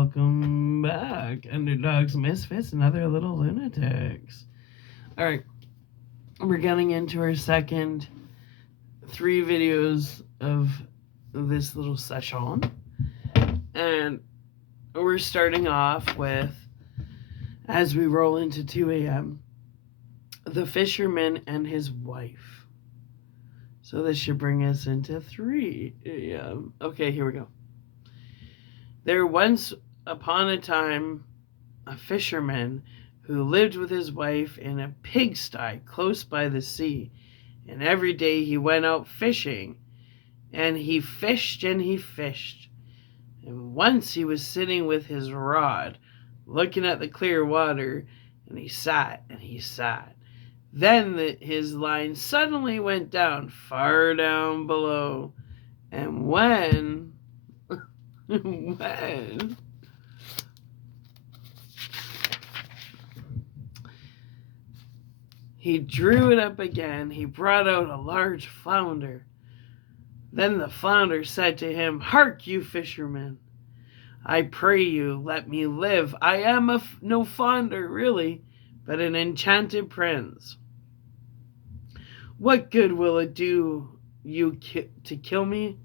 welcome back, Underdogs, Misfits, and other little lunatics. Alright, we're getting into our second 3 videos of this little session. And we're starting off with, as we roll into 2 a.m., the fisherman and his wife. So this should bring us into 3 a.m. Okay, here we go. There once upon a time a fisherman who lived with his wife in a pigsty close by the sea, and every day he went out fishing, and he fished and he fished. And once he was sitting with his rod, looking at the clear water, and he sat and he sat. Then his line suddenly went down, far down below, and when he drew it up again, he brought out a large flounder. Then the flounder said to him, "Hark, you fisherman, I pray you, let me live. I am no flounder, really, but an enchanted prince. What good will it do you to kill me?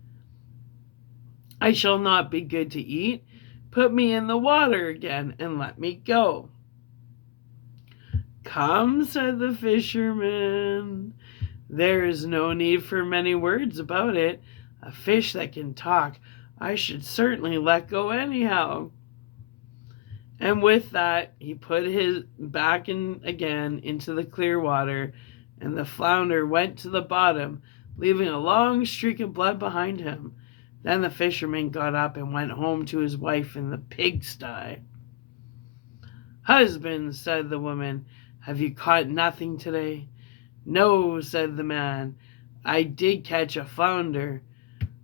I shall not be good to eat. Put me in the water again and let me go." "Come," said the fisherman, "there is no need for many words about it. A fish that can talk, I should certainly let go anyhow." And with that, he put his back in again into the clear water, and the flounder went to the bottom, leaving a long streak of blood behind him. Then the fisherman got up and went home to his wife in the pigsty. "Husband," said the woman, "have you caught nothing today?" "No," said the man, "I did catch a flounder,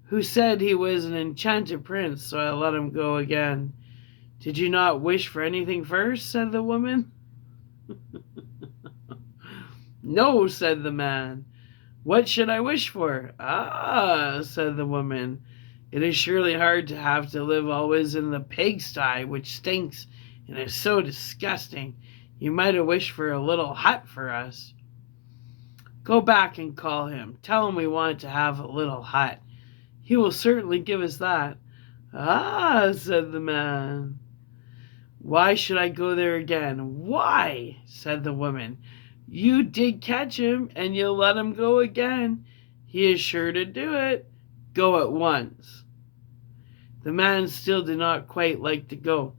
who said he was an enchanted prince, so I let him go again." "Did you not wish for anything first?" said the woman. "No," said the man. "What should I wish for?" "Ah," said the woman, "it is surely hard to have to live always in the pigsty, which stinks and is so disgusting. You might have wished for a little hut for us." "Go back and call him. Tell him we want to have a little hut. He will certainly give us that." "Ah," said the man. "Why should I go there again?" "Why," said the woman, "you did catch him, and you'll let him go again. He is sure to do it. Go at once." The man still did not quite like to go,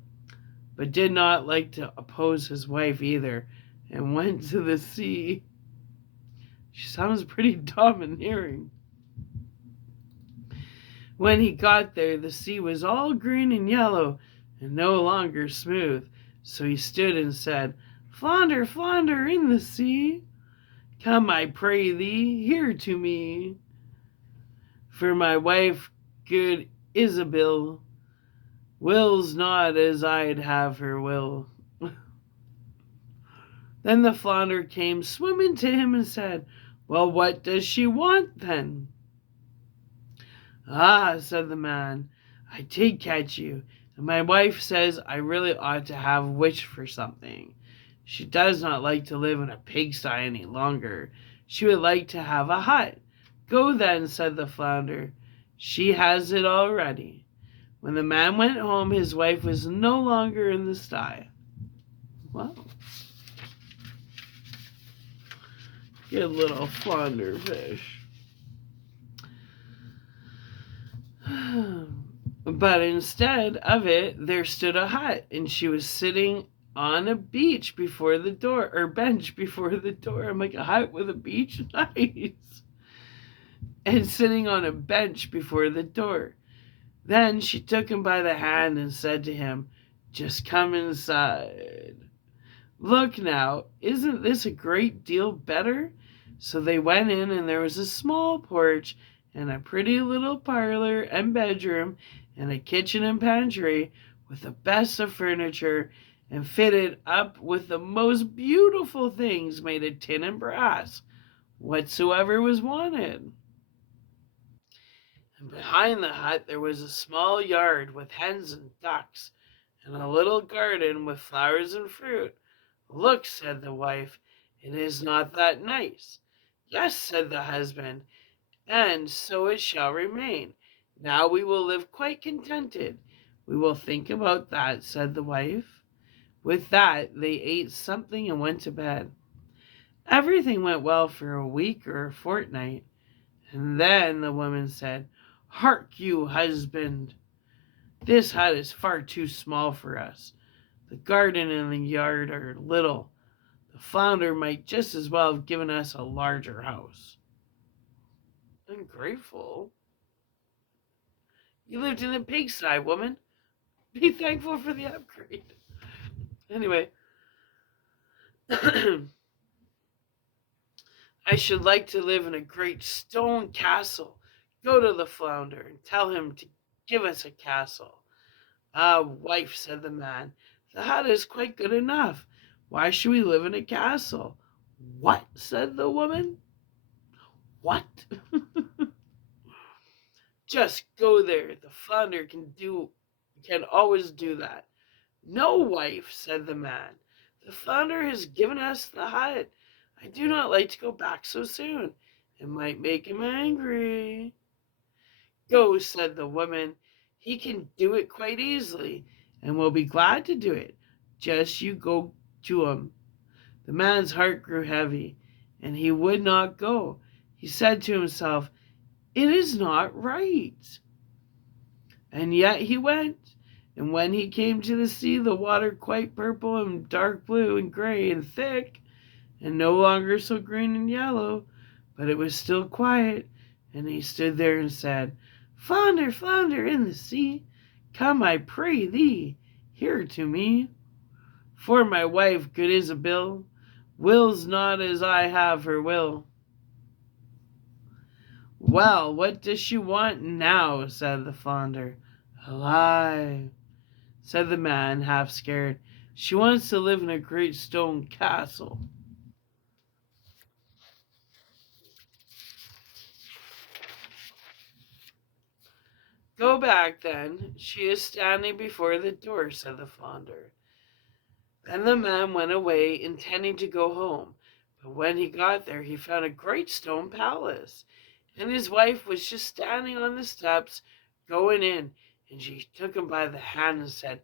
but did not like to oppose his wife either, and went to the sea. She sounds pretty domineering. When he got there, the sea was all green and yellow, and no longer smooth. So he stood and said, "Flounder, flounder in the sea, come, I pray thee, here to me. For my wife, good Isabel, wills not as I'd have her will." Then the flounder came swimming to him and said, "Well, what does she want then?" "Ah," said the man, "I did catch you, and my wife says I really ought to have wished for something. She does not like to live in a pigsty any longer. She would like to have a hut." "Go then," said the flounder. "She has it already." When the man went home, his wife was no longer in the sty. Wow. Good little flounder fish. But instead of it, there stood a hut, and she was sitting on a beach before the door, or bench before the door. I'm like, a hut with a beach? Nice. And sitting on a bench before the door. Then she took him by the hand and said to him, "Just come inside. Look now, isn't this a great deal better?" So they went in, and there was a small porch and a pretty little parlor and bedroom and a kitchen and pantry with the best of furniture and fitted up with the most beautiful things made of tin and brass, whatsoever was wanted. And behind the hut there was a small yard with hens and ducks and a little garden with flowers and fruit. Look, said the wife, it is not that nice. Yes, said the husband, and so it shall remain. Now we will live quite contented. We will think about that, said the wife. With that, they ate something and went to bed. Everything went well for a week or a fortnight, and then the woman said, Hark you, husband, this hut is far too small for us. The garden and the yard are little. The flounder might just as well have given us a larger house. Ungrateful. You lived in a pigsty, woman. Be thankful for the upgrade. Anyway, I should like to live in a great stone castle. Go to the flounder and tell him to give us a castle. Ah, wife, said the man, the hut is quite good enough. Why should we live in a castle? What? Said the woman. What? Just go there. The flounder can always do that. No, wife, said the man. The flounder has given us the hut. I do not like to go back so soon. It might make him angry. Go, said the woman. He can do it quite easily, and will be glad to do it. Just you go to him. The man's heart grew heavy, and he would not go. He said to himself, It is not right. And yet he went. And when he came to the sea, the water quite purple and dark blue and gray and thick, and no longer so green and yellow, but it was still quiet, and he stood there and said, Flounder, flounder in the sea, come, I pray thee, here to me. For my wife, good Isabel, wills not as I have her will. Well, what does she want now? Said the flounder. Alive, said the man, half scared. She wants to live in a great stone castle. Go back, then. She is standing before the door, said the flounder. Then the man went away, intending to go home. But when he got there, he found a great stone palace, and his wife was just standing on the steps, going in, and she took him by the hand and said,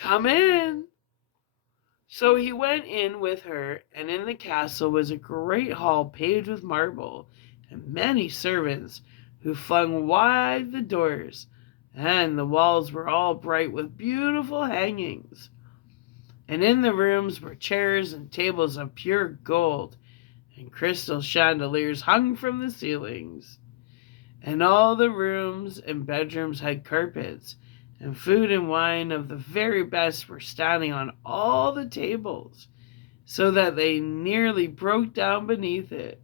Come in. So he went in with her, and in the castle was a great hall paved with marble, and many servants, who flung wide the doors, and the walls were all bright with beautiful hangings. And in the rooms were chairs and tables of pure gold, and crystal chandeliers hung from the ceilings. And all the rooms and bedrooms had carpets, and food and wine of the very best were standing on all the tables, so that they nearly broke down beneath it.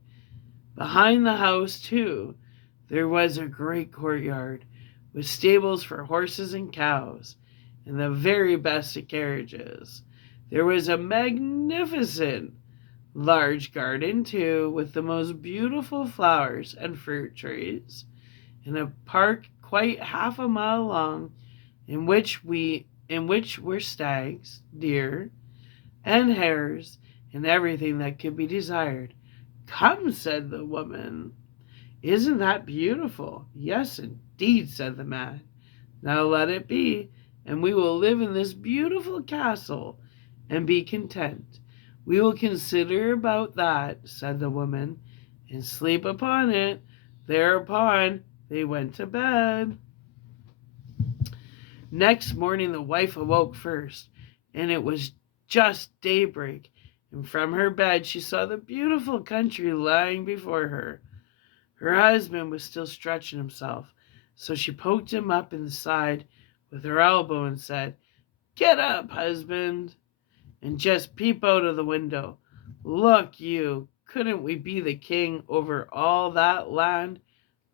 Behind the house, too, there was a great courtyard, with stables for horses and cows, and the very best of carriages. There was a magnificent large garden, too, with the most beautiful flowers and fruit trees, and a park quite half a mile long, in which were stags, deer, and hares, and everything that could be desired. Come, said the woman. Isn't that beautiful? Yes, indeed, said the man. Now let it be, and we will live in this beautiful castle and be content. We will consider about that, said the woman, and sleep upon it. Thereupon they went to bed. Next morning the wife awoke first, and it was just daybreak, and from her bed she saw the beautiful country lying before her. Her husband was still stretching himself, so she poked him up in the side with her elbow and said, Get up, husband, and just peep out of the window. Look you, couldn't we be the king over all that land?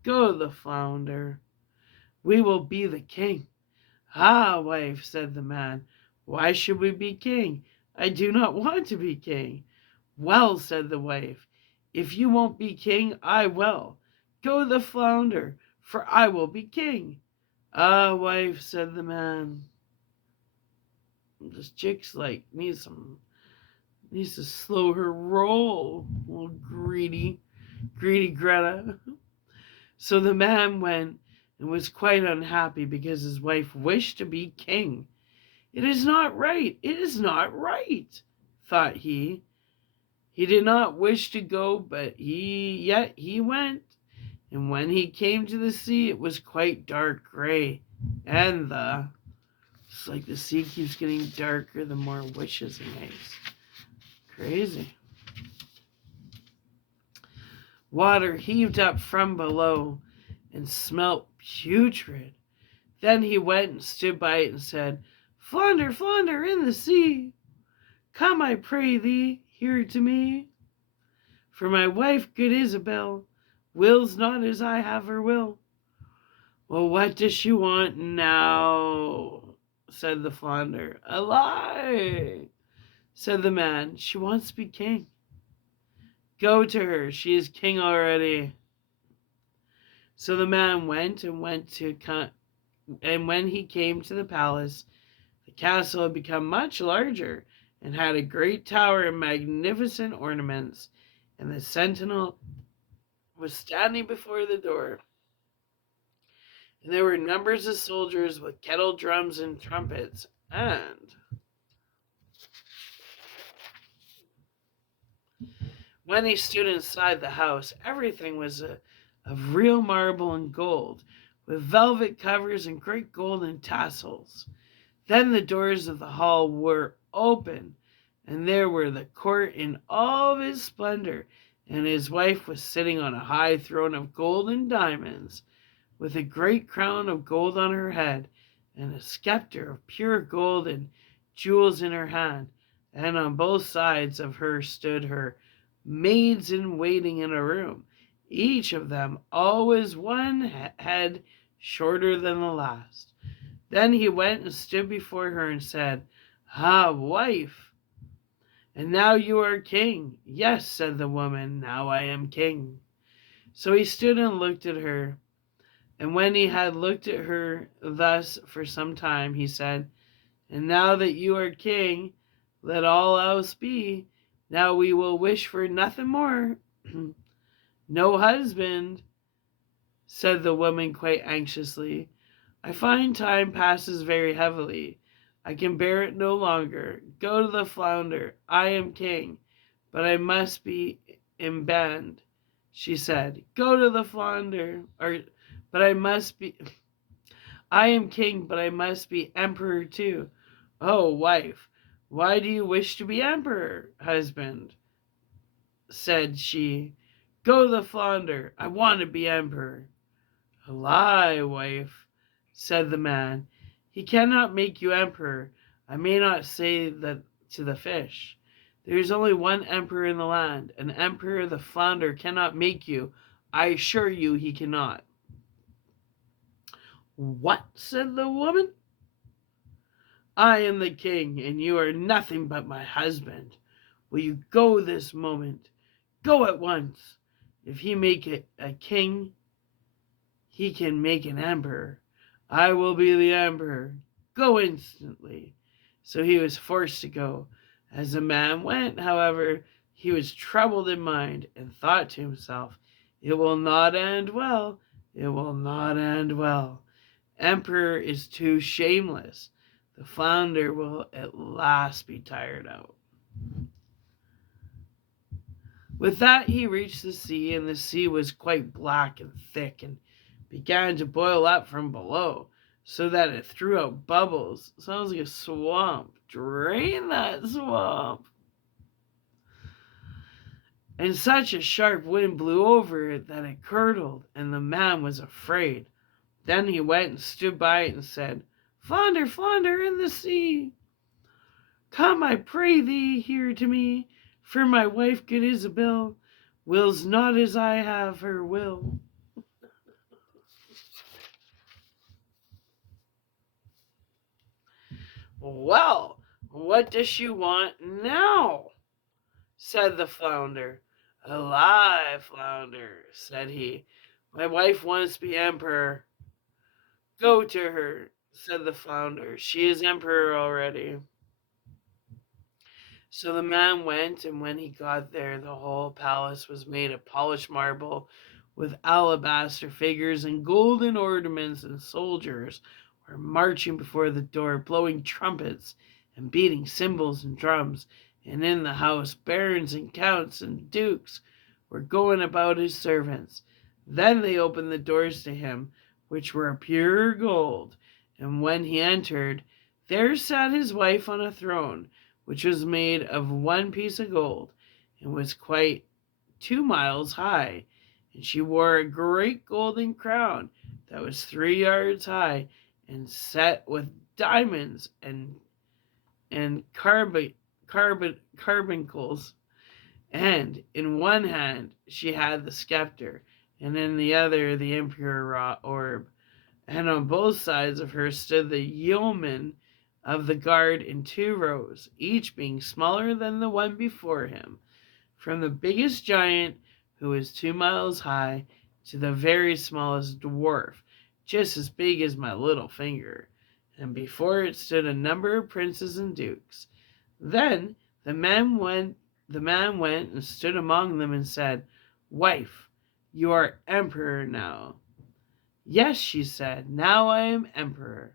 Go, the flounder. We will be the king. Ah, wife, said the man, why should we be king? I do not want to be king. Well, said the wife, if you won't be king, I will. Go, the flounder, for I will be king. Ah, wife, said the man. This chick's like needs to slow her roll. Little greedy Greta. So the man went and was quite unhappy because his wife wished to be king. It is not right, it is not right, thought he. He did not wish to go, but yet he went. And when he came to the sea, it was quite dark gray. And it's like the sea keeps getting darker the more wishes he makes. Crazy. Water heaved up from below and smelt putrid. Then he went and stood by it and said, Flounder, flounder in the sea, come, I pray thee, here to me. For my wife, good Isabel, wills not as I have her will. Well, what does she want now? Said the flounder. A lie, said the man. She wants to be king. Go to her, she is king already. So the man went and when he came to the palace, the castle had become much larger and had a great tower and magnificent ornaments, and the sentinel was standing before the door. And there were numbers of soldiers with kettle drums and trumpets, and when he stood inside the house, everything was of real marble and gold, with velvet covers and great golden tassels. Then the doors of the hall were open, and there were the court in all of its splendor, and his wife was sitting on a high throne of gold and diamonds, with a great crown of gold on her head, and a scepter of pure gold and jewels in her hand. And on both sides of her stood her maids in waiting in a room, each of them always one head shorter than the last. Then he went and stood before her and said, Ah, wife, and now you are king. Yes, said the woman, now I am king. So he stood and looked at her. And when he had looked at her thus for some time, he said, And now that you are king, let all else be. Now we will wish for nothing more. No husband, said the woman quite anxiously. I find time passes very heavily. I can bear it no longer. Go to the flounder. I am king, but I must be in band, she said. Go to the flounder, but I must be... I am king, but I must be emperor too. Oh, wife, why do you wish to be emperor, husband? Said she. Go to the flounder. I want to be emperor. A lie, wife, said the man. He cannot make you emperor. I may not say that to the fish. There is only one emperor in the land. An emperor the flounder cannot make you. I assure you he cannot. What? Said the woman. I am the king, and you are nothing but my husband. Will you go this moment? Go at once. If he make it a king, he can make an emperor. I will be the emperor. Go instantly. So he was forced to go. As the man went, however, he was troubled in mind and thought to himself, It will not end well. It will not end well. Emperor is too shameless. The flounder will at last be tired out. With that he reached the sea, and the sea was quite black and thick, and began to boil up from below, so that it threw out bubbles. Sounds like a swamp. Drain that swamp. And such a sharp wind blew over it that it curdled, and the man was afraid. Then he went and stood by it and said, Flounder, flounder in the sea, come, I pray thee, here to me, for my wife, good Isabel, wills not as I have her will. Well, what does she want now? Said the flounder. A lie, flounder, said he. My wife wants to be emperor. Go to her, said the flounder. She is emperor already. So the man went, and when he got there, the whole palace was made of polished marble, with alabaster figures and golden ornaments, and soldiers were marching before the door, blowing trumpets and beating cymbals and drums. And in the house, barons and counts and dukes were going about as servants. Then they opened the doors to him, which were of pure gold. And when he entered, there sat his wife on a throne, which was made of one piece of gold, and was quite 2 miles high. And she wore a great golden crown that was 3 yards high, and set with diamonds and carbuncles. And in one hand she had the scepter, and in the other the impure orb. And on both sides of her stood the yeomen of the guard in 2 rows, each being smaller than the one before him, from the biggest giant, who was 2 miles high, to the very smallest dwarf, just as big as my little finger. And before it stood a number of princes and dukes. Then the man went and stood among them and said, "Wife, you are emperor now." "Yes," she said, "now I am emperor."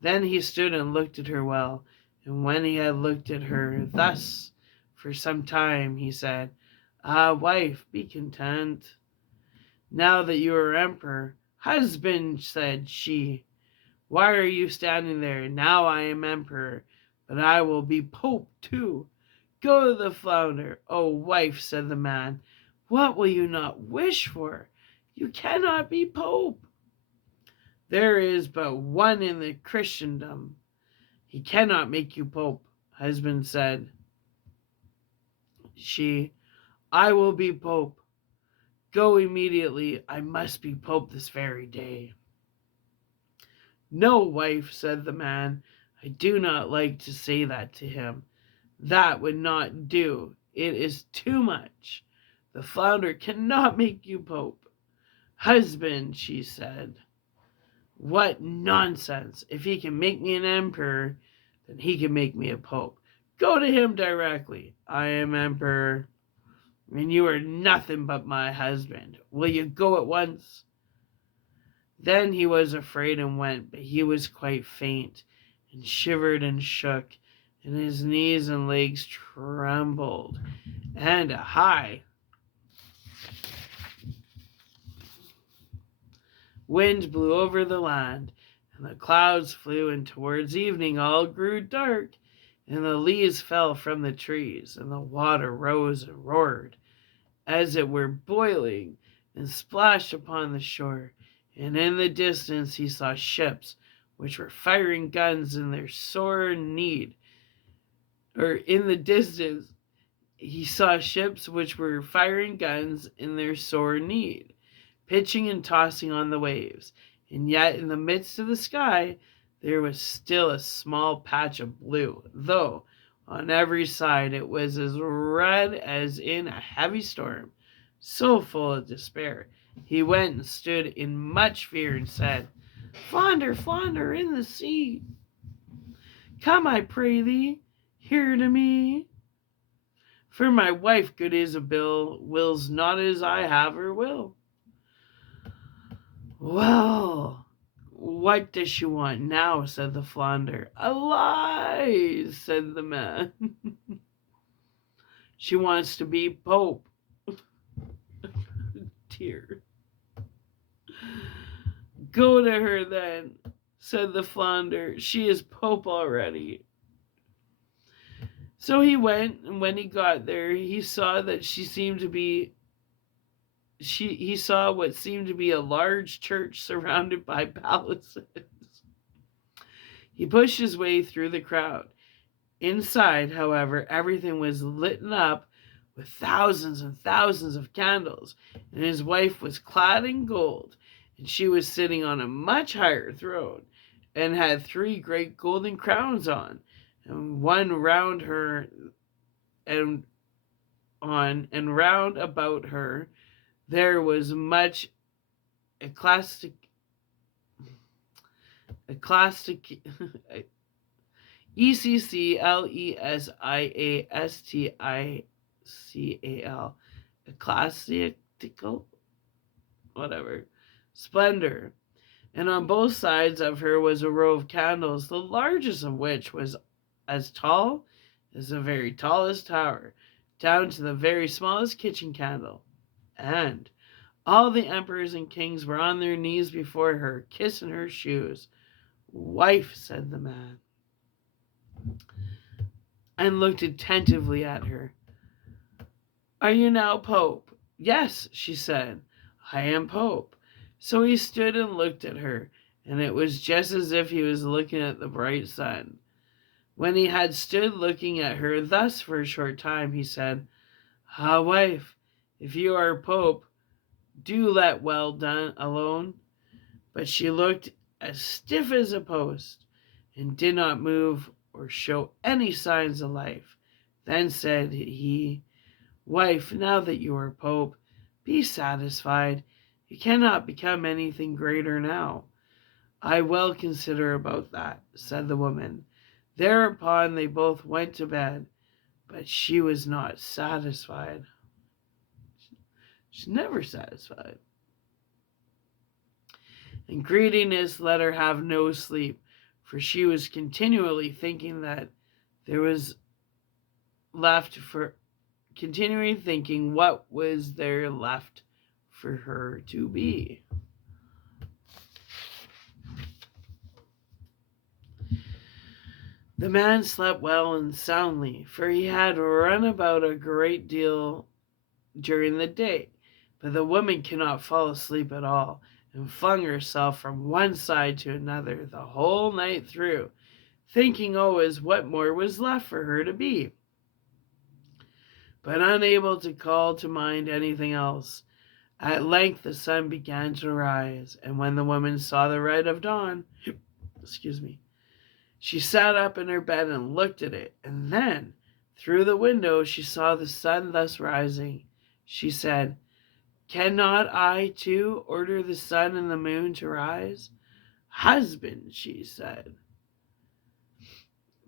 Then he stood and looked at her well, and when he had looked at her thus for some time, he said, "Ah, wife, be content, now that you are emperor." "Husband," said she, "why are you standing there? Now I am emperor, but I will be pope too. Go to the flounder." "Oh, wife," said the man, "what will you not wish for? You cannot be pope." "There is but one in the Christendom. He cannot make you pope." "Husband," said she, "I will be pope. Go immediately. I must be pope this very day." "No, wife," said the man, "I do not like to say that to him. That would not do. It is too much. The flounder cannot make you pope." "Husband," she said, "what nonsense! If he can make me an emperor, then he can make me a pope. Go to him directly. I am emperor, and you are nothing but my husband. Will you go at once?" Then he was afraid and went, but he was quite faint, and shivered and shook, and his knees and legs trembled, and a high wind blew over the land, and the clouds flew, and towards evening all grew dark, and the leaves fell from the trees, and the water rose and roared, as it were boiling, and splashed upon the shore. And in the distance he saw ships which were firing guns in their sore need. Or in the distance he saw ships which were firing guns in their sore need, pitching and tossing on the waves. And yet in the midst of the sky there was still a small patch of blue, though on every side it was as red as in a heavy storm. So full of despair, he went and stood in much fear and said, "Flounder, flounder in the sea, come, I pray thee, here to me. For my wife, good Isabel, wills not as I have her will." "Well, what does she want now?" said the flounder. "A lie," said the man. "She wants to be pope." Dear. "Go to her then," said the flounder. "She is pope already." So he went, and when he got there, he saw that he saw what seemed to be a large church surrounded by palaces. He pushed his way through the crowd. Inside, however, everything was lit up with thousands and thousands of candles, and his wife was clad in gold, and she was sitting on a much higher throne, and had 3 great golden crowns on, and one round her and round about her there was much ecclesiastic Ecclesiastical, ecclesiastical, whatever, splendor. And on both sides of her was a row of candles, the largest of which was as tall as the very tallest tower, down to the very smallest kitchen candle. And all the emperors and kings were on their knees before her, kissing her shoes. Wife, said the man, and looked attentively at her. Are you now Pope? Yes, she said, I am Pope. So he stood and looked at her, and it was just as if he was looking at the bright sun. When he had stood looking at her thus for a short time, he said, Ah, wife, if you are Pope, do let well done alone. But she looked as stiff as a post, and did not move or show any signs of life. Then said he, Wife, now that you are Pope, be satisfied. You cannot become anything greater now. I will consider about that, said the woman. Thereupon they both went to bed, but she was not satisfied. She's never satisfied. And greediness let her have no sleep, for she was continually thinking that there was left for continuing thinking what was there left for her to be. The man slept well and soundly, for he had run about a great deal during the day. But the woman cannot fall asleep at all, and flung herself from one side to another the whole night through, thinking always what more was left for her to be. But unable to call to mind anything else, at length the sun began to rise, and when the woman saw the red of dawn, she sat up in her bed and looked at it, and then, through the window, she saw the sun thus rising. She said, Cannot I, too, order the sun and the moon to rise? Husband, she said,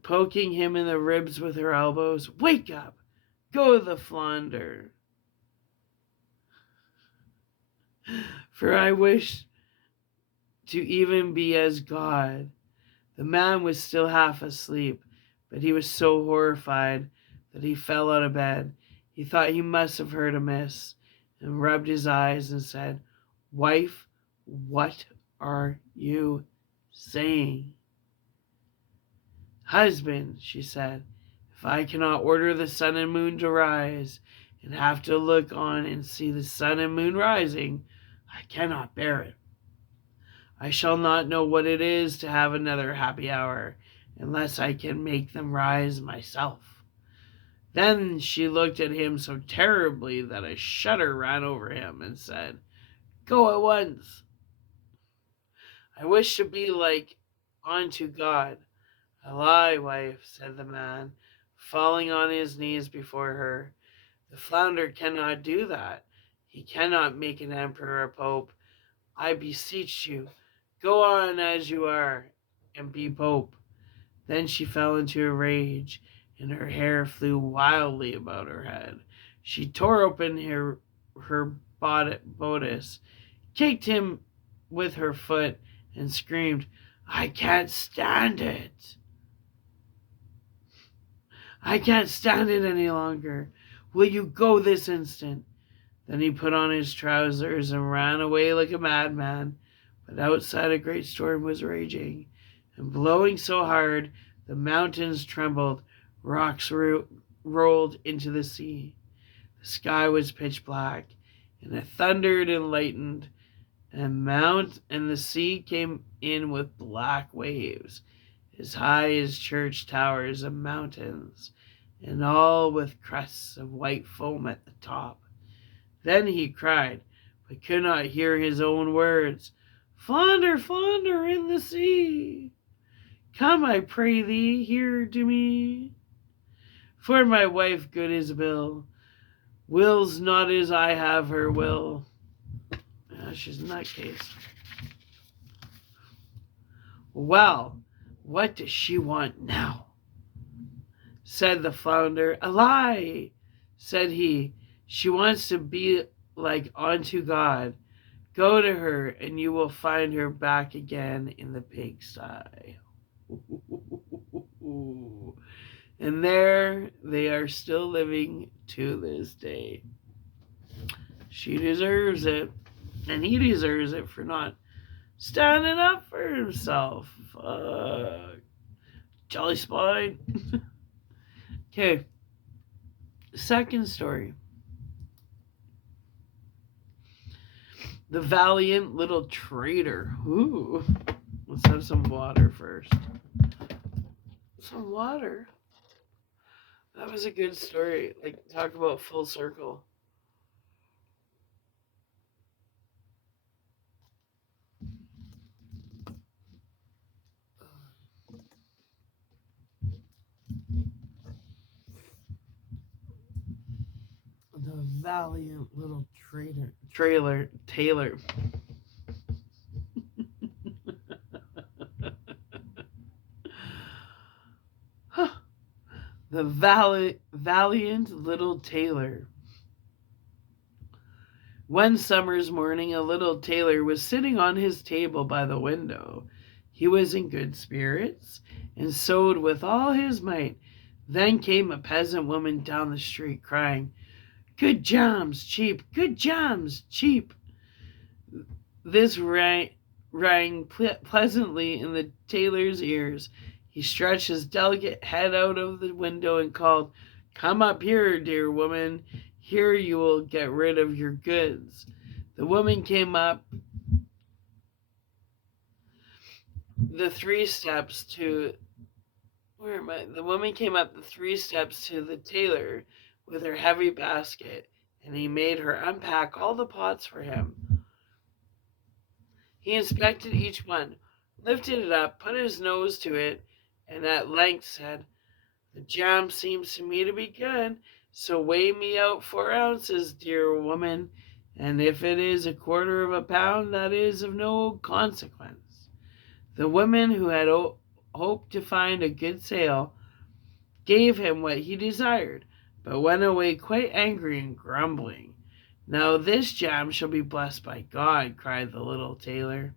poking him in the ribs with her elbows, wake up, go the Flounder. For I wish to even be as God. The man was still half asleep, but he was so horrified that he fell out of bed. He thought he must have heard amiss, and rubbed his eyes and said, Wife, what are you saying? Husband, she said, if I cannot order the sun and moon to rise, and have to look on and see the sun and moon rising, I cannot bear it. I shall not know what it is to have another happy hour, unless I can make them rise myself. Then she looked at him so terribly that a shudder ran over him, and said, Go at once. I wish to be like unto God. A lie, wife, said the man, falling on his knees before her. The Flounder cannot do that. He cannot make an emperor a pope. I beseech you, go on as you are, and be Pope. Then she fell into a rage, and her hair flew wildly about her head. She tore open her bodice, kicked him with her foot, and screamed, I can't stand it. I can't stand it any longer. Will you go this instant? Then he put on his trousers and ran away like a madman. But outside a great storm was raging, and blowing so hard the mountains trembled, rocks rolled into the sea. The sky was pitch black, and it thundered and lightened, and the sea came in with black waves, as high as church towers and mountains, and all with crests of white foam at the top. Then he cried, but could not hear his own words. Flounder, Flounder in the sea, come, I pray thee, here to me. For my wife, good Isabel, wills not as I have her will. She's a nutcase. Well, what does she want now? said the flounder. A lie, said he. She wants to be like unto God. Go to her, and you will find her back again in the pigsty. And there they are still living to this day. She deserves it, and he deserves it for not standing up for himself. Jolly Spine. Okay, second story. The Valiant Little Traitor. Ooh, let's have some water first. Some water. That was a good story. Like, talk about full circle. The Valiant Little Tailor. The Valiant Little Tailor. One summer's morning, a little tailor was sitting on his table by the window. He was in good spirits and sewed with all his might. Then came a peasant woman down the street crying, "Good jams, cheap! Good jams, cheap!" This rang pleasantly in the tailor's ears. He stretched his delicate head out of the window and called, "Come up here, dear woman. Here you will get rid of your goods." The woman came up the 3 steps to The woman came up the 3 steps to the tailor with her heavy basket, and he made her unpack all the pots for him. He inspected each one, lifted it up, put his nose to it, and at length said, "The jam seems to me to be good, so weigh me out 4 ounces, dear woman, and if it is 1/4 of a pound, that is of no consequence." The woman, who had hoped to find a good sale, gave him what he desired, but went away quite angry and grumbling. "Now this jam shall be blessed by God," cried the little tailor,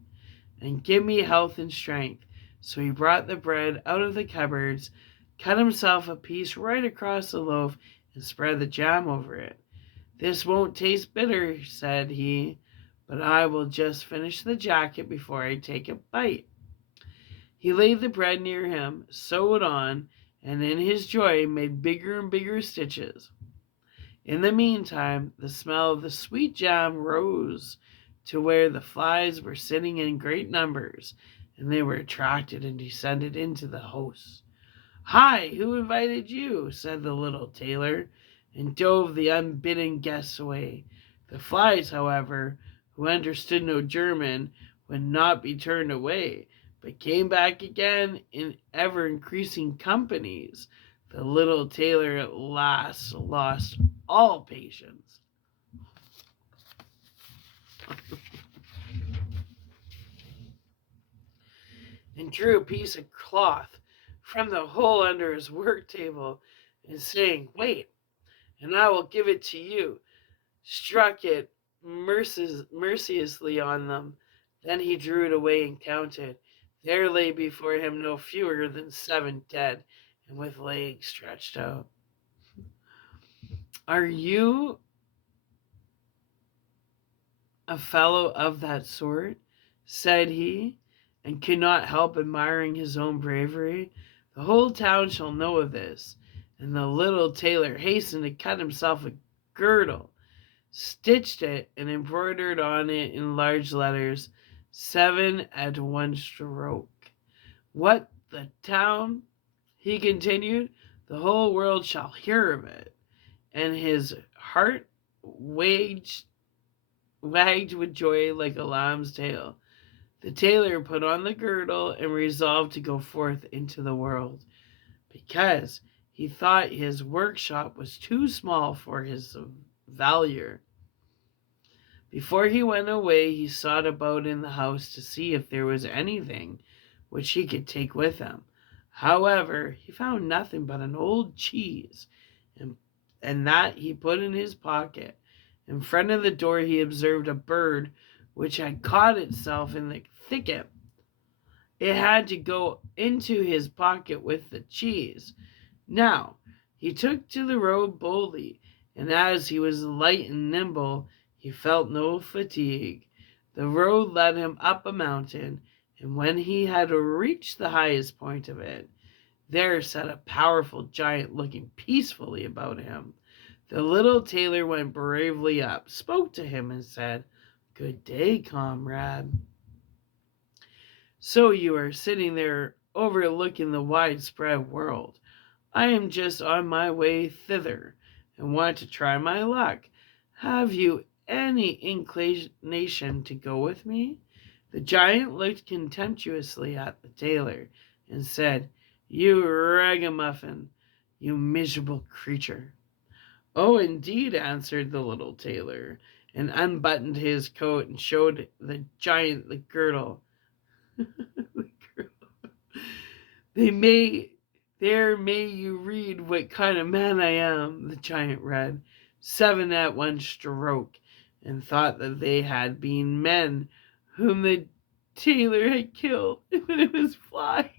"and give me health and strength." So he brought the bread out of the cupboards, cut himself a piece right across the loaf, and spread the jam over it. "This won't taste bitter," said he, "but I will just finish the jacket before I take a bite." He laid the bread near him, sewed on, and in his joy made bigger and bigger stitches. In the meantime, the smell of the sweet jam rose to where the flies were sitting in great numbers, and they were attracted and descended into the house. "Hi, who invited you?" said the little tailor, and drove the unbidden guests away. The flies, however, who understood no German, would not be turned away, but came back again in ever-increasing companies. The little tailor at last lost all patience. And drew a piece of cloth from the hole under his work table, and saying, "Wait, and I will give it to you," struck it mercilessly on them. Then he drew it away and counted. There lay before him no fewer than 7 dead, and with legs stretched out. "Are you a fellow of that sort?" said he, and could not help admiring his own bravery. "The whole town shall know of this." And the little tailor hastened to cut himself a girdle, stitched it, and embroidered on it in large letters, 7 at 1 stroke. "What, the town," he continued, "the whole world shall hear of it." And his heart wagged with joy like a lamb's tail. The tailor put on the girdle and resolved to go forth into the world, because he thought his workshop was too small for his valure. Before he went away, he sought about in the house to see if there was anything which he could take with him. However, he found nothing but an old cheese, and, and that he put in his pocket. In front of the door he observed a bird which had caught itself in the thicket. It had to go into his pocket with the cheese. Now, he took to the road boldly, and as he was light and nimble, he felt no fatigue. The road led him up a mountain, and when he had reached the highest point of it, there sat a powerful giant looking peacefully about him. The little tailor went bravely up, spoke to him, and said, "Good day, comrade. So you are sitting there overlooking the widespread world. I am just on my way thither, and want to try my luck. Have you any inclination to go with me?" The giant looked contemptuously at the tailor, and said, "You ragamuffin, you miserable creature." "Oh, indeed," answered the little tailor, and unbuttoned his coat and showed the giant the girdle. There may you read what kind of man I am," the giant read, 7 at one stroke, and thought that they had been men whom the tailor had killed, but it was flies,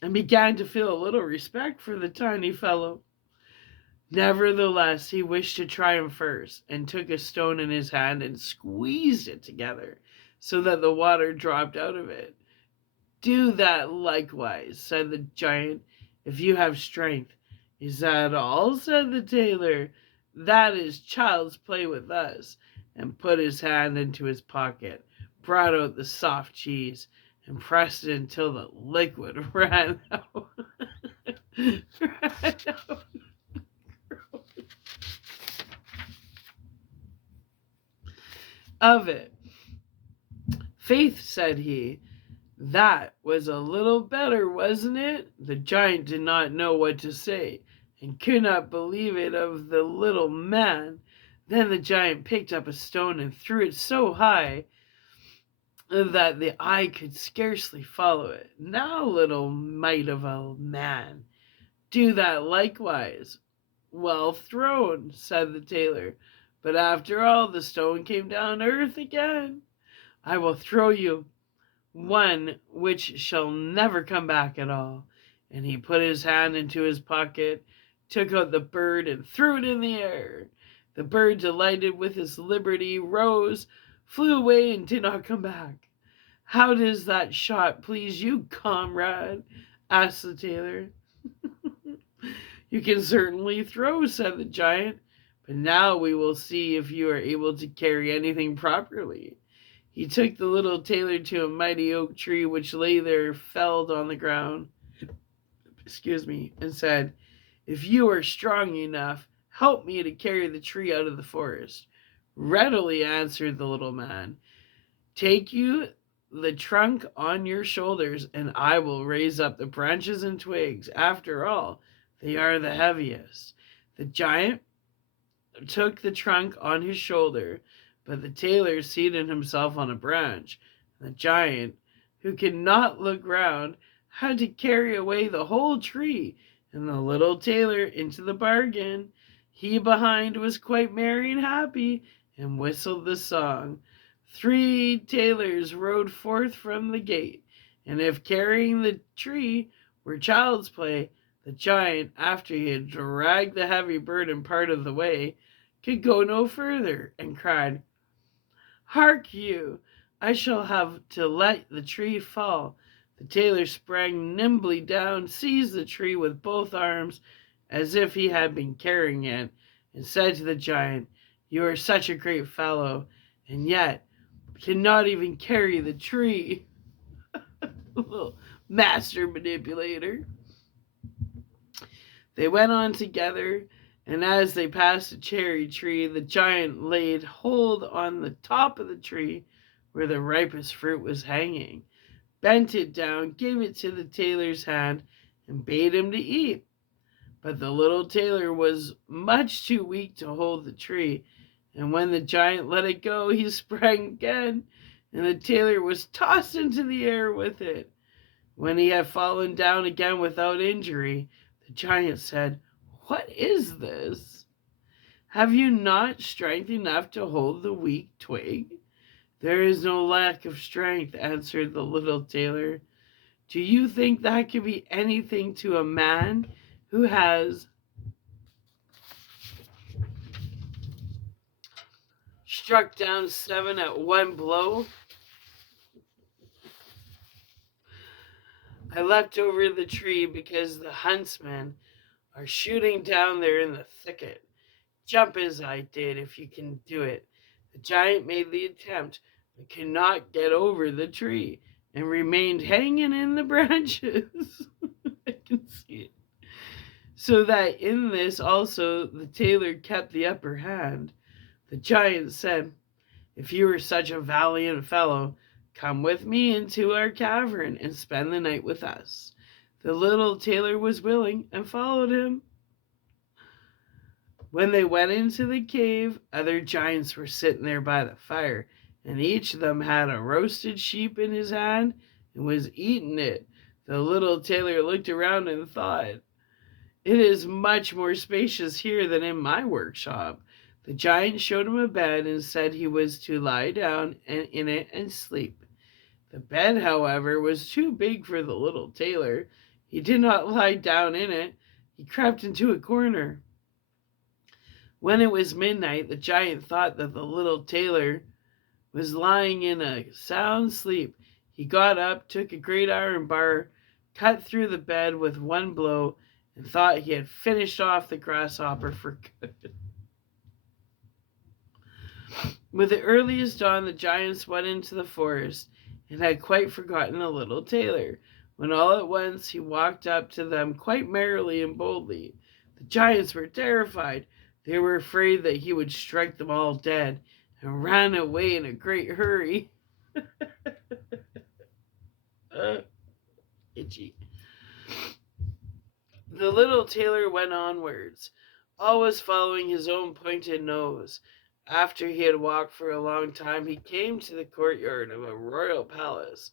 and began to feel a little respect for the tiny fellow. Nevertheless, he wished to try him first, and took a stone in his hand and squeezed it together, so that the water dropped out of it. "Do that likewise," said the giant, "if you have strength." "Is that all?" said the tailor. "That is child's play with us," and put his hand into his pocket, brought out the soft cheese, and pressed it until the liquid ran out. ran out. Of it. "Faith," said he, "that was a little better, wasn't it?" The giant did not know what to say, and could not believe it of the little man. Then the giant picked up a stone and threw it so high that the eye could scarcely follow it. "Now, little mite of a man, do that likewise." "Well thrown," said the tailor, "but after all the stone came down to earth again. I will throw you one which shall never come back at all." And he put his hand into his pocket, took out the bird, and threw it in the air. The bird, delighted with his liberty, rose, flew away, and did not come back. "How does that shot please you, comrade?" asked the tailor. "You can certainly throw," said the giant, "but now we will see if you are able to carry anything properly." He took the little tailor to a mighty oak tree which lay there felled on the ground, and said, "If you are strong enough, help me to carry the tree out of the forest." "Readily," answered the little man. "Take you the trunk on your shoulders, and I will raise up the branches and twigs. After all, they are the heaviest." The giant took the trunk on his shoulder, but the tailor seated himself on a branch. The giant, who could not look round, had to carry away the whole tree, and the little tailor into the bargain. He behind was quite merry and happy, and whistled the song. 3 tailors rode forth from the gate, and if carrying the tree were child's play, the giant, after he had dragged the heavy burden part of the way, could go no further, and cried, "Hark you, I shall have to let the tree fall." The tailor sprang nimbly down, seized the tree with both arms, as if he had been carrying it, and said to the giant, "You are such a great fellow, and yet cannot even carry the tree." Little master manipulator. They went on together, and as they passed a cherry tree, the giant laid hold on the top of the tree where the ripest fruit was hanging, bent it down, gave it to the tailor's hand, and bade him to eat. But the little tailor was much too weak to hold the tree, and when the giant let it go, he sprang again, and the tailor was tossed into the air with it. When he had fallen down again without injury, the giant said, "What is this? Have you not strength enough to hold the weak twig?" "There is no lack of strength," answered the little tailor. "Do you think that could be anything to a man who has struck down 7 at one blow?" "I leapt over the tree because the huntsmen are shooting down there in the thicket. Jump as I did, if you can do it." The giant made the attempt, but could not get over the tree, and remained hanging in the branches. I can see it. So that in this also the tailor kept the upper hand. The giant said, "If you are such a valiant fellow, come with me into our cavern and spend the night with us." The little tailor was willing and followed him. When they went into the cave, other giants were sitting there by the fire, and each of them had a roasted sheep in his hand and was eating it. The little tailor looked around and thought, "It is much more spacious here than in my workshop." The giant showed him a bed and said he was to lie down in it and sleep. The bed, however, was too big for the little tailor. He did not lie down in it. He crept into a corner. When it was midnight, the giant thought that the little tailor was lying in a sound sleep. He got up, took a great iron bar, cut through the bed with one blow, and thought he had finished off the grasshopper for good. With the earliest dawn, the giants went into the forest and had quite forgotten the little tailor, when all at once he walked up to them quite merrily and boldly. The giants were terrified. They were afraid that he would strike them all dead, and ran away in a great hurry. Itchy. The little tailor went onwards, always following his own pointed nose. After he had walked for a long time, he came to the courtyard of a royal palace,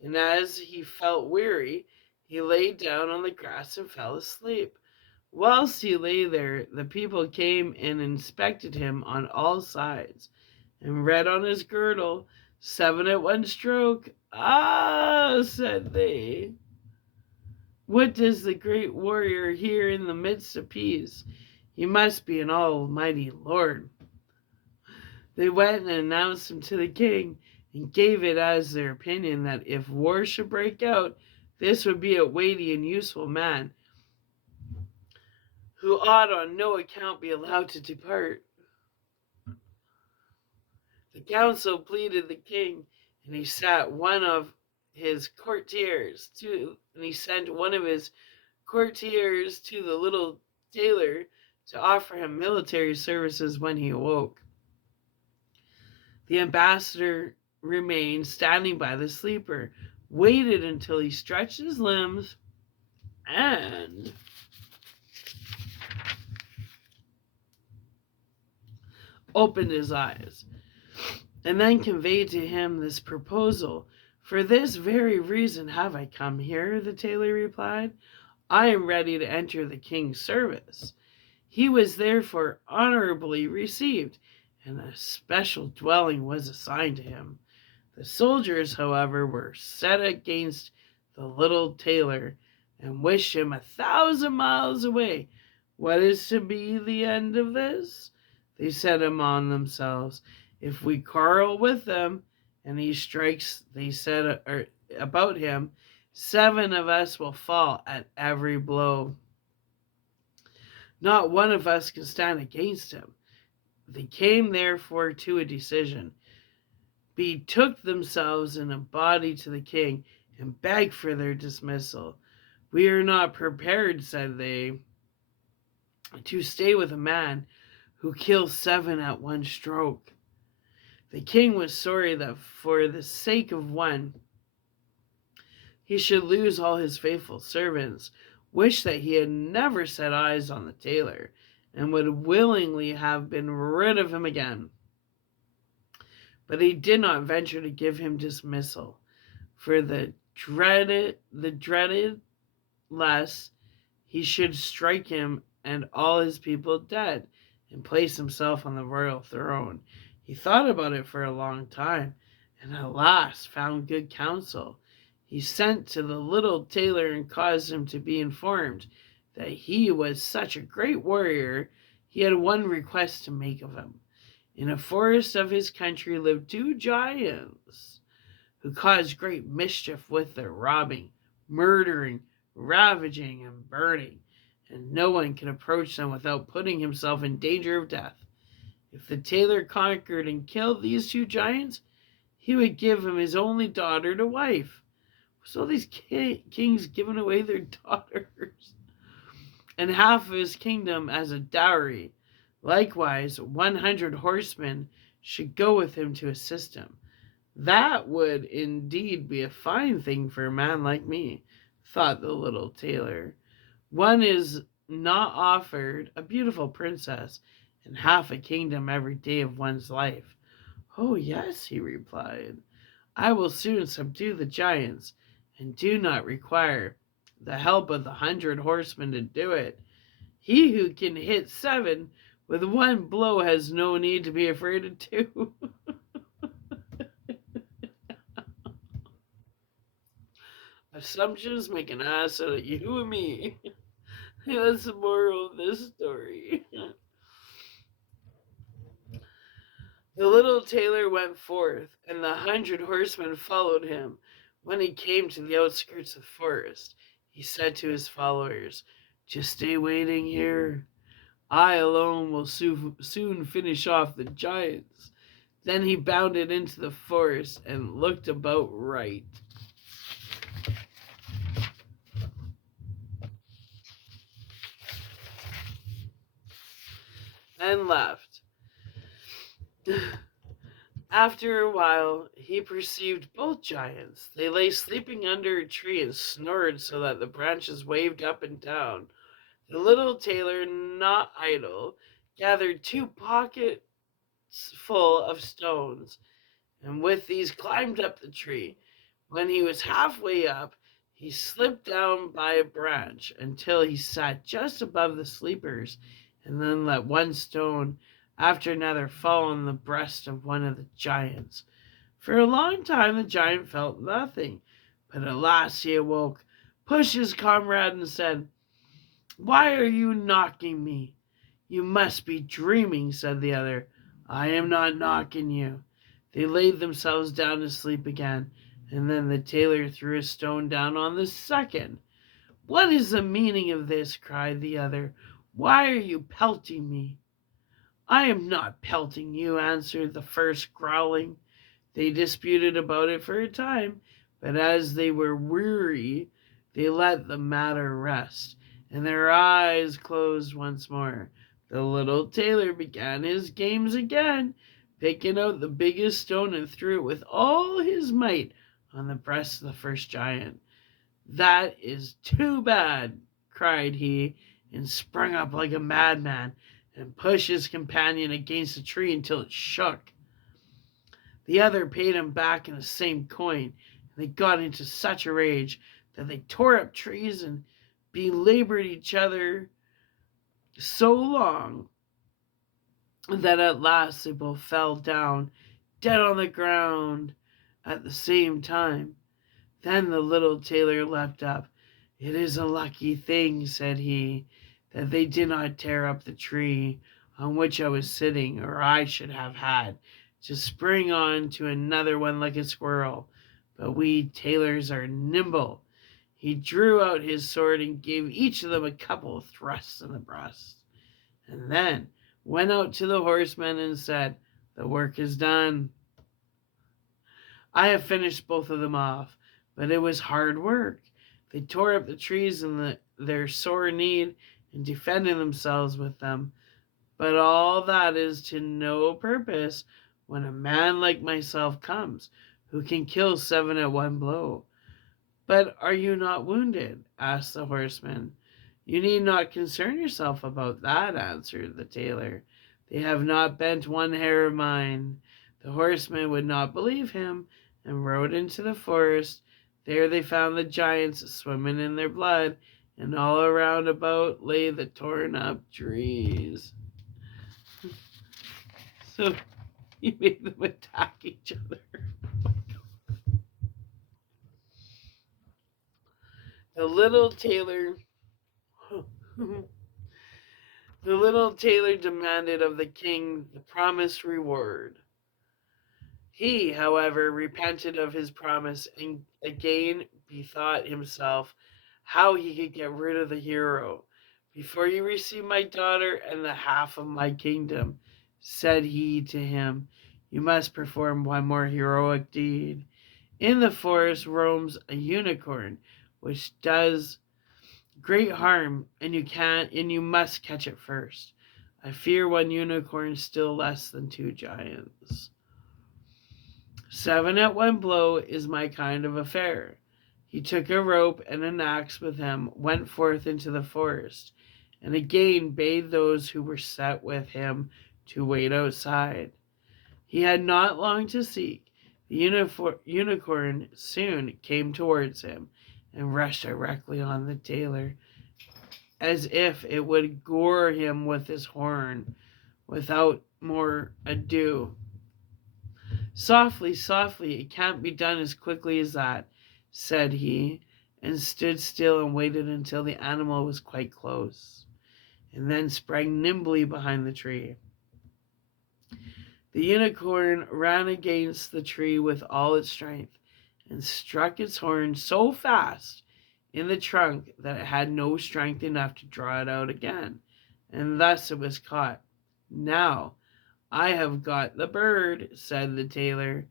and as he felt weary, he lay down on the grass and fell asleep. Whilst he lay there, the people came and inspected him on all sides, and read on his girdle, 7 at one stroke. "Ah," said they, "what does the great warrior here in the midst of peace? He must be an almighty lord." They went and announced him to the king, and gave it as their opinion that if war should break out, this would be a weighty and useful man, who ought on no account be allowed to depart. The council pleaded the king, and he sent one of his courtiers to the little tailor to offer him military services when he awoke. The ambassador remained standing by the sleeper, waited until he stretched his limbs, and opened his eyes, and then conveyed to him this proposal. "For this very reason have I come here," the tailor replied. "I am ready to enter the king's service." He was therefore honorably received, and a special dwelling was assigned to him. The soldiers, however, were set against the little tailor, and wished him 1,000 miles away. "What is to be the end of this?" they said among themselves. "If we quarrel with them, and he strikes," they said, about him, "7 of us will fall at every blow. Not one of us can stand against him." They came therefore to a decision, betook themselves in a body to the king, and begged for their dismissal. "We are not prepared," said they, "to stay with a man who kills 7 at one stroke." The king was sorry that for the sake of one he should lose all his faithful servants, wished that he had never set eyes on the tailor, and would willingly have been rid of him again. But he did not venture to give him dismissal, for the dreaded lest he should strike him and all his people dead, and place himself on the royal throne. He thought about it for a long time, and at last found good counsel. He sent to the little tailor and caused him to be informed that he was such a great warrior. He had one request to make of him. In a forest of his country lived two giants who caused great mischief with their robbing, murdering, ravaging, and burning, and no one can approach them without putting himself in danger of death. If the tailor conquered and killed these two giants, he would give him his only daughter to wife. So these kings giving away their daughters, and half of his kingdom as a dowry. Likewise, 100 horsemen should go with him to assist him. That would indeed be a fine thing for a man like me, thought the little tailor. One is not offered a beautiful princess and half a kingdom every day of one's life. Oh, yes, he replied. I will soon subdue the giants, and do not require the help of the 100 horsemen to do it. He who can hit 7 with one blow has no need to be afraid of 2. Assumptions make an ass out of you and me. That's the moral of this story. The little tailor went forth, and the 100 horsemen followed him. When he came to the outskirts of the forest, he said to his followers, "Just stay waiting here. I alone will soon finish off the giants." Then he bounded into the forest and looked about right. And left. After a while, he perceived both giants. They lay sleeping under a tree and snored so that the branches waved up and down. The little tailor, not idle, gathered 2 pockets full of stones, and with these climbed up the tree. When he was halfway up, he slipped down by a branch until he sat just above the sleepers, and then let one stone after another fall on the breast of one of the giants. For a long time the giant felt nothing, but at last he awoke, pushed his comrade, and said, "Why are you knocking me?" "You must be dreaming," said the other. "I am not knocking you." They laid themselves down to sleep again, and then the tailor threw a stone down on the second. "What is the meaning of this?" cried the other. "Why are you pelting me?" "I am not pelting you," answered the first, growling. They disputed about it for a time, but as they were weary, they let the matter rest, and their eyes closed once more. The little tailor began his games again, picking out the biggest stone and threw it with all his might on the breast of the first giant. "That is too bad," cried he, and sprung up like a madman and pushed his companion against the tree until it shook. The other paid him back in the same coin, and they got into such a rage that they tore up trees and belabored each other so long that at last they both fell down dead on the ground at the same time. Then the little tailor leapt up. "It is a lucky thing," said he, "that they did not tear up the tree on which I was sitting, or I should have had to spring on to another one like a squirrel. But we tailors are nimble." He drew out his sword and gave each of them a couple of thrusts in the breast, and then went out to the horsemen and said, "The work is done. I have finished both of them off, but it was hard work. They tore up the trees in their sore need and defended themselves with them. But all that is to no purpose when a man like myself comes, who can kill 7 at one blow." "But are you not wounded?" asked the horseman. "You need not concern yourself about that," answered the tailor. "They have not bent one hair of mine." The horseman would not believe him, and rode into the forest. There they found the giants swimming in their blood, and all around about lay the torn up trees. So he made them attack each other. The little tailor the little tailor demanded of the king the promised reward. He, however, repented of his promise and again bethought himself how he could get rid of the hero. Before you receive my daughter and the half of my kingdom, said he to him, you must perform one more heroic deed. In the forest roams a unicorn, which does great harm, and you must catch it first. I fear one unicorn still less than 2 giants. 7 at one blow is my kind of affair. He took a rope and an axe with him, went forth into the forest, and again bade those who were set with him to wait outside. He had not long to seek. The unicorn soon came towards him and rushed directly on the tailor, as if it would gore him with his horn. Without more ado, softly, softly, it can't be done as quickly as that, said he, and stood still and waited until the animal was quite close, and then sprang nimbly behind the tree. The unicorn ran against the tree with all its strength, and struck its horn so fast in the trunk that it had no strength enough to draw it out again, and thus it was caught. Now I have got the bird, said the tailor,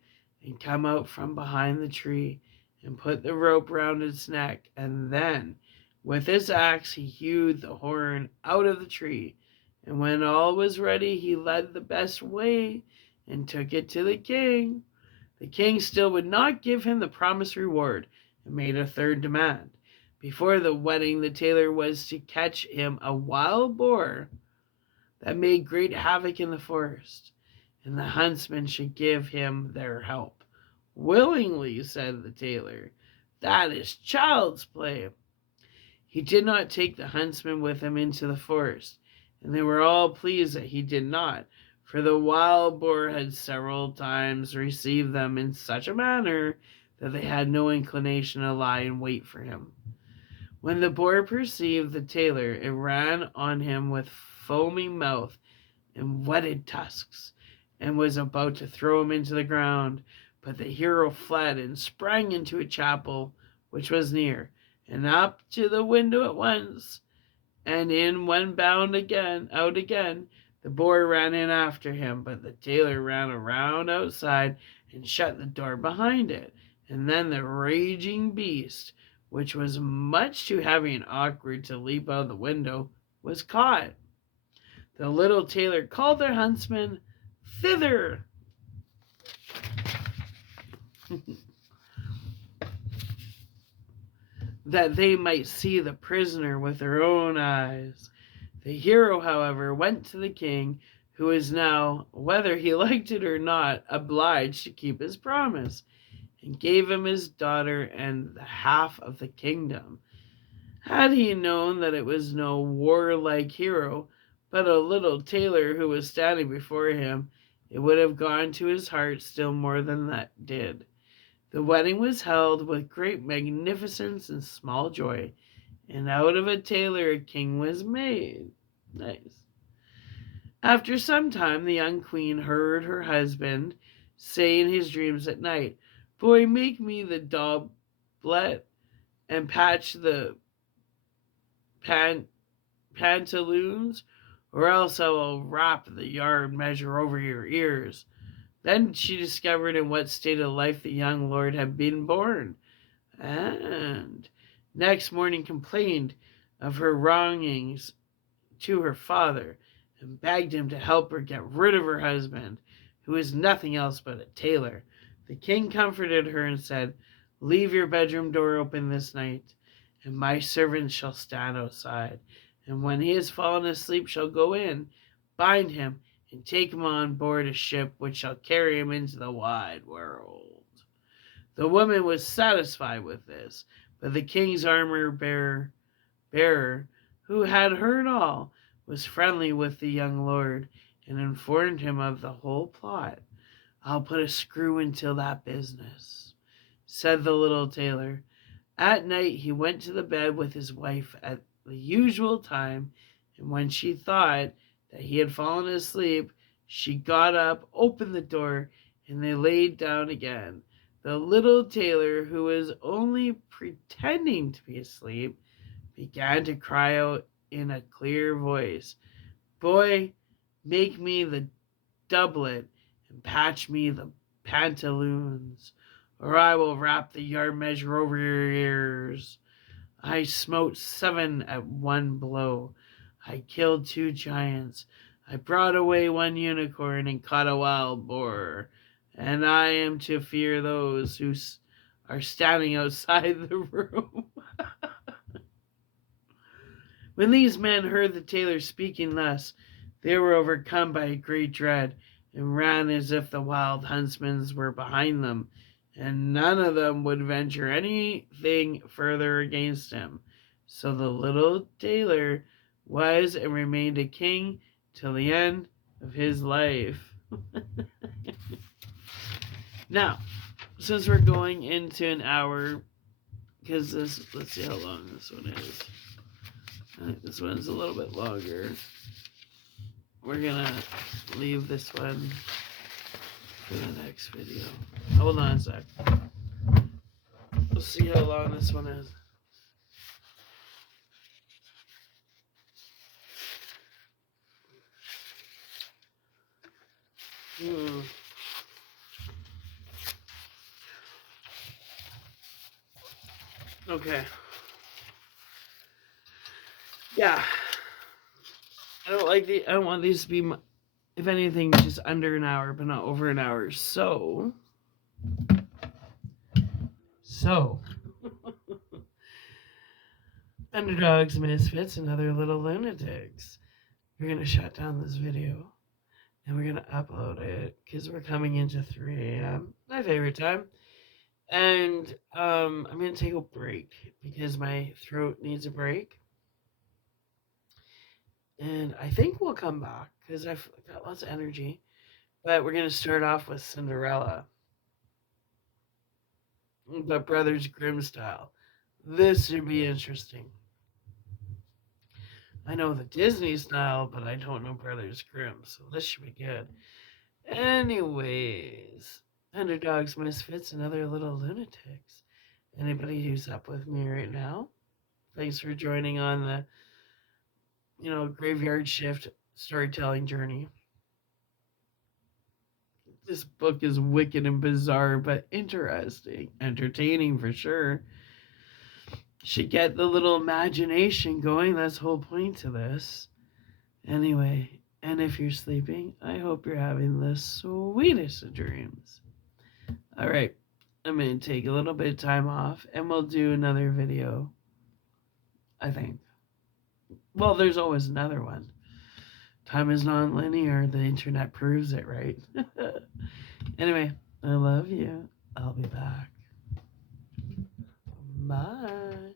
and come out from behind the tree and put the rope round its neck, and then with his axe he hewed the horn out of the tree, and when all was ready he led the best way and took it to the king. The king still would not give him the promised reward and made a third demand. Before the wedding, the tailor was to catch him a wild boar that made great havoc in the forest, and the huntsmen should give him their help. Willingly, said the tailor. That is child's play. He did not take the huntsmen with him into the forest, and they were all pleased that he did not, for the wild boar had several times received them in such a manner that they had no inclination to lie in wait for him. When the boar perceived the tailor, it ran on him with foaming mouth and whetted tusks, and was about to throw him into the ground, but the hero fled and sprang into a chapel which was near, and up to the window at once, and in one bound out again. The boar ran in after him, but the tailor ran around outside and shut the door behind it, and then the raging beast, which was much too heavy and awkward to leap out of the window, was caught. The little tailor called their huntsmen thither, that they might see the prisoner with their own eyes. The hero, however, went to the king, who was now, whether he liked it or not, obliged to keep his promise, and gave him his daughter and the half of the kingdom. Had he known that it was no warlike hero, but a little tailor who was standing before him, it would have gone to his heart still more than that did. The wedding was held with great magnificence and small joy, and out of a tailor a king was made. Nice. After some time, the young queen heard her husband say in his dreams at night, Boy, make me the doublet and patch the pantaloons, or else I will wrap the yard measure over your ears. Then she discovered in what state of life the young lord had been born, and next morning complained of her wrongings to her father, and begged him to help her get rid of her husband, who is nothing else but a tailor. The king comforted her and said, Leave your bedroom door open this night, and my servant shall stand outside, and when he has fallen asleep shall go in, bind him, and take him on board a ship which shall carry him into the wide world. The woman was satisfied with this, but the king's bearer, who had heard all, was friendly with the young lord and informed him of the whole plot. "I'll put a screw into that business," said the little tailor. At night he went to the bed with his wife at the usual time, and when she thought that he had fallen asleep, she got up, opened the door, and they laid down again. The little tailor, who was only pretending to be asleep, began to cry out in a clear voice, "Boy, make me the doublet and patch me the pantaloons, or I will wrap the yard measure over your ears." I smote 7 at one blow. I killed 2 giants. I brought away 1 unicorn and caught a wild boar. And I am to fear those who are standing outside the room. When these men heard the tailor speaking thus, they were overcome by a great dread, and ran as if the wild huntsmen were behind them, and none of them would venture anything further against him. So the little tailor was and remained a king till the end of his life. Now, since we're going into an hour, because let's see how long this one is. I think this one's a little bit longer. We're gonna leave this one for the next video. Hold on a sec. We'll see how long this one is. Okay. Yeah. I don't want these to be, if anything, just under an hour, but not over an hour. So. Underdogs, misfits, and other little lunatics. We're going to shut down this video. And we're going to upload it because we're coming into 3 a.m. My favorite time. And I'm going to take a break because my throat needs a break. And I think we'll come back because I've got lots of energy. But we're going to start off with Cinderella. But Brothers Grimm style. This should be interesting. I know the Disney style, but I don't know Brothers Grimm, so this should be good. Anyways, underdogs, misfits, and other little lunatics. Anybody who's up with me right now? Thanks for joining on the, graveyard shift storytelling journey. This book is wicked and bizarre, but interesting, entertaining for sure. Should get the little imagination going. That's the whole point to this. Anyway, and if you're sleeping, I hope you're having the sweetest of dreams. All right, I'm going to take a little bit of time off, and we'll do another video, I think. Well, there's always another one. Time is non-linear. The internet proves it, right? Anyway, I love you. I'll be back. Bye.